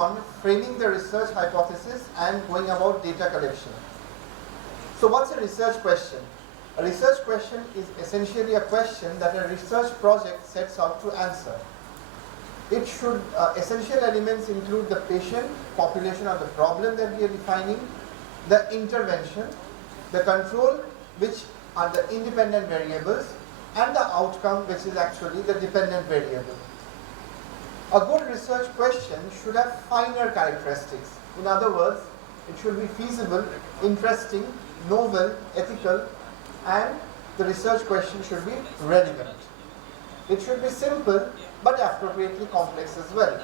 on framing the research hypothesis and going about data collection. So what's a research question? A research question is essentially a question that a research project sets out to answer. It should, essential elements include the patient population or the problem that we are defining, the intervention, the control, which are the independent variables, and the outcome, which is actually the dependent variable. A good research question should have finer characteristics. In other words, it should be feasible, interesting, novel, ethical, and the research question should be relevant. It should be simple but appropriately complex as well.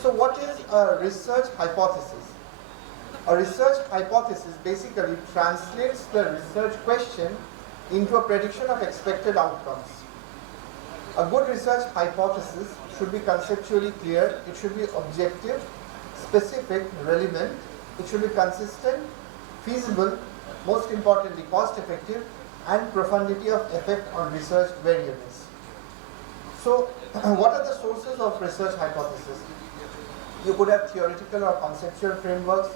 So what is a research hypothesis? A research hypothesis basically translates the research question into a prediction of expected outcomes. A good research hypothesis should be conceptually clear, it should be objective, specific, relevant, it should be consistent, feasible, most importantly cost effective, and profundity of effect on research variables. So what are the sources of research hypothesis? You could have theoretical or conceptual frameworks,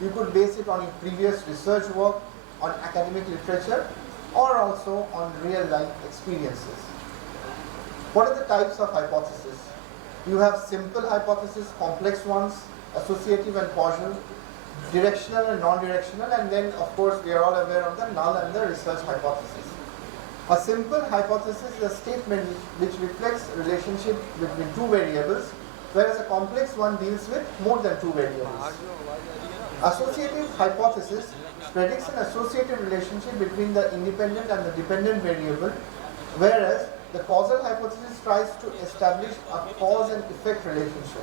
you could base it on your previous research work, on academic literature, or also on real life experiences. What are the types of hypothesis? You have simple hypothesis, complex ones, associative and causal, directional and non-directional, and then of course we are all aware of the null and the research hypothesis. A simple hypothesis is a statement which reflects relationship between two variables, whereas a complex one deals with more than two variables. Associative hypothesis predicts an associative relationship between the independent and the dependent variable, whereas the causal hypothesis tries to establish a cause and effect relationship.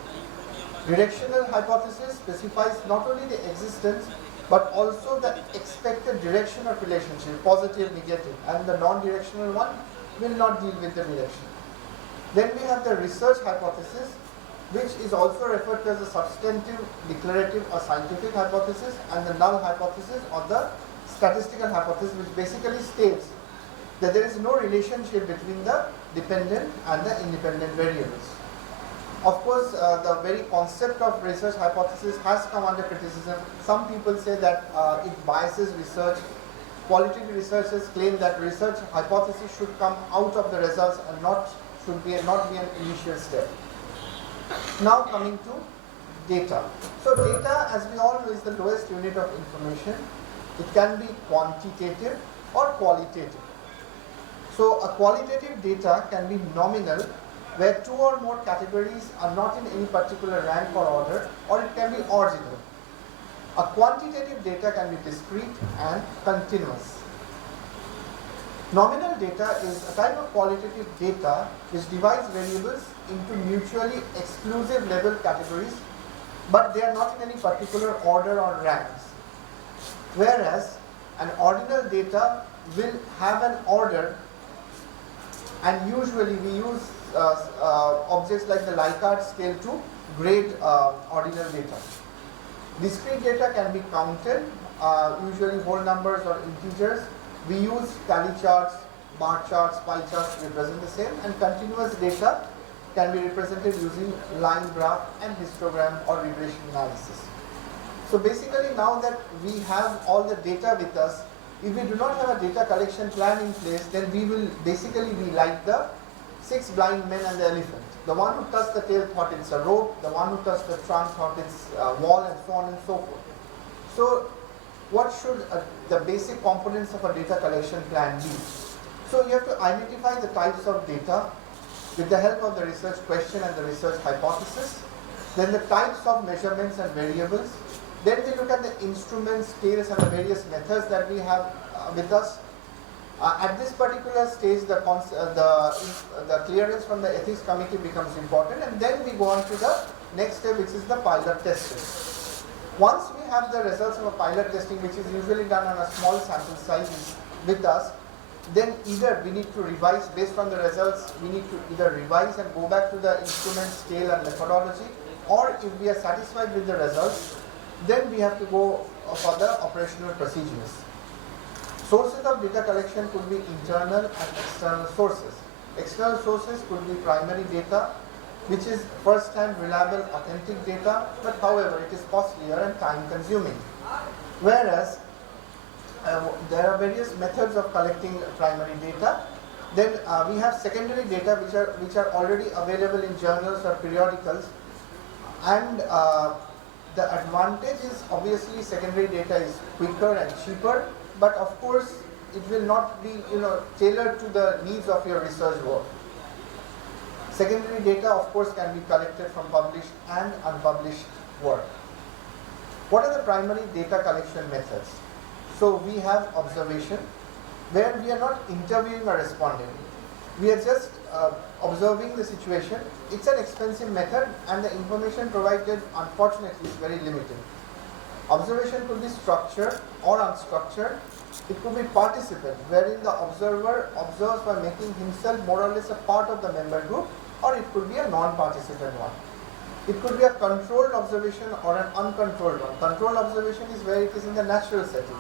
Directional hypothesis specifies not only the existence but also the expected direction of relationship, positive, negative, and the non-directional one will not deal with the direction. Then we have the research hypothesis, which is also referred to as a substantive, declarative or scientific hypothesis, and the null hypothesis or the statistical hypothesis, which basically states that there is no relationship between the dependent and the independent variables. Of course, the very concept of research hypothesis has come under criticism. Some people say that it biases research. Qualitative researchers claim that research hypothesis should come out of the results and not be an initial step. Now coming to data. So data, as we all know, is the lowest unit of information. It can be quantitative or qualitative. So a qualitative data can be nominal, where two or more categories are not in any particular rank or order, or it can be ordinal. A quantitative data can be discrete and continuous. Nominal data is a type of qualitative data which divides variables into mutually exclusive level categories, but they are not in any particular order or ranks. Whereas an ordinal data will have an order, and usually we use objects like the Likert scale to grade ordinal data. Discrete data can be counted, usually whole numbers or integers. We use tally charts, bar charts, pie charts to represent the same, and continuous data can be represented using line graph and histogram or regression analysis. So basically, now that we have all the data with us, if we do not have a data collection plan in place, then we will basically be like the 6 blind men and the elephant. The one who touched the tail thought it's a rope, the one who touched the trunk thought it's a wall, and so on and so forth. So what should the basic components of a data collection plan be? So you have to identify the types of data with the help of the research question and the research hypothesis, then the types of measurements and variables. Then we look at the instruments, scales, and the various methods that we have with us. At this particular stage, the clearance from the ethics committee becomes important, and then we go on to the next step, which is the pilot testing. Once we have the results of a pilot testing, which is usually done on a small sample size with us, then either we need to revise based on the results, we need to either revise and go back to the instrument, scale, and methodology, or if we are satisfied with the results, then we have to go for the operational procedures. Sources of data collection could be internal and external sources. External sources could be primary data, which is first-hand, reliable, authentic data, but however, it is costlier and time-consuming. Whereas, there are various methods of collecting primary data. Then we have secondary data which are already available in journals or periodicals, and the advantage is obviously secondary data is quicker and cheaper, but of course it will not be tailored to the needs of your research work. Secondary data of course can be collected from published and unpublished work. What are the primary data collection methods? So we have observation, where we are not interviewing a respondent. We are just observing the situation. It's an expensive method and the information provided unfortunately is very limited. Observation could be structured or unstructured. It could be participant, wherein the observer observes by making himself more or less a part of the member group, or it could be a non-participant one. It could be a controlled observation or an uncontrolled one. Controlled observation is where it is in the natural setting.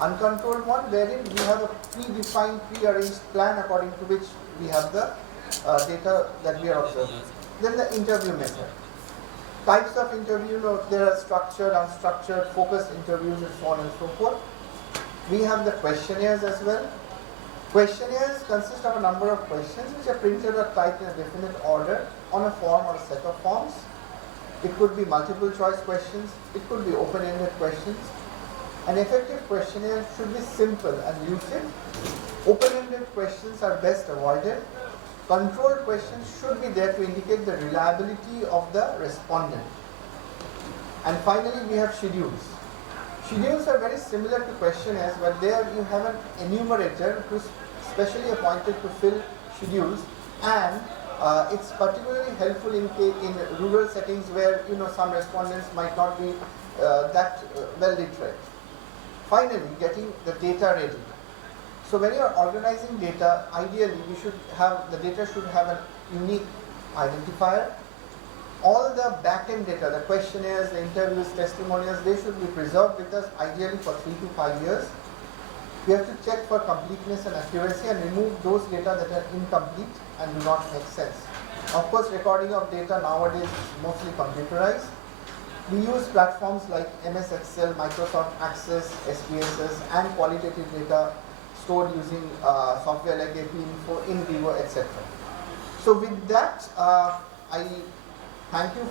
Uncontrolled one, wherein we have a predefined, prearranged plan according to which we have the data that we are observing. Then the interview method. Types of interview, there are structured, unstructured, focus interviews, and so on and so forth. We have the questionnaires as well. Questionnaires consist of a number of questions which are printed or typed in a definite order on a form or a set of forms. It could be multiple choice questions. It could be open-ended questions. An effective questionnaire should be simple and lucid. Open-ended questions are best avoided. Controlled questions should be there to indicate the reliability of the respondent. And finally, we have schedules. Schedules are very similar to questionnaires, but there you have an enumerator who is specially appointed to fill schedules, and it's particularly helpful in rural settings where some respondents might not be that well literate. Finally, getting the data ready. So when you are organizing data, ideally the data should have a unique identifier. All the back-end data, the questionnaires, the interviews, testimonials, they should be preserved with us ideally for 3 to 5 years. We have to check for completeness and accuracy and remove those data that are incomplete and do not make sense. Of course, recording of data nowadays is mostly computerized. We use platforms like MS Excel, Microsoft Access, SPSS, and qualitative data stored using software like APInfo, InVivo, etc. So with that, I thank you for